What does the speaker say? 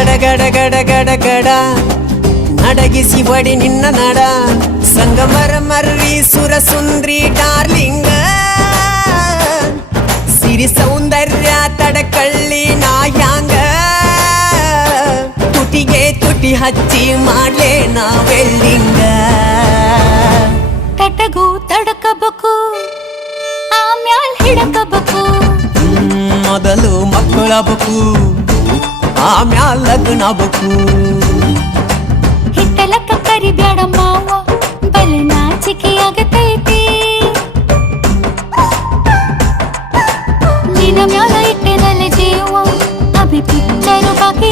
ಗಡ ಗಡ ಗಡ ಗಡ ಗಡ ನಡಗಿಸಿ ಬಡಿ ನಿನ್ನ ನಡ ಸಂಗಮರ ಮರ್ರಿ ಸುರ ಸುಂದ್ರಿ ಡಾರ್ಲಿಂಗ ಸಿರಿ ಸೌಂದರ್ಯ ತಡಕಳ್ಳಿ ನಾಯಾಂಗ ತುಟಿಗೆ ತುಟಿ ಹಚ್ಚಿ ಮಾಡ್ಲೇ ನಾ ವೆಲ್ಡಿಂಗ ತಟಗೂ ತಡಕಬೇಕು ಆಮ್ಯಾಲ್ ಹಿಡಕಬೇಕು ಮೊದಲು ಮಕ್ಕಳಬೇಕು ಆಮ್ಯಾಲ ಲಗ್ನಬೇಕು ಹಿತ್ತಲಕ್ಕ ಕರಿಬ್ಯಾಡ ಮಾವ ಬಲ ನಾಚಿಕೆ ಆಗತೈತಿ ನಿನ್ನ ಮ್ಯಾಲ ಇಟ್ಟೆನಲ್ಲ ಜೀವ ಅಭಿ ಪಿಚ್ಚರು ಬಾಕಿ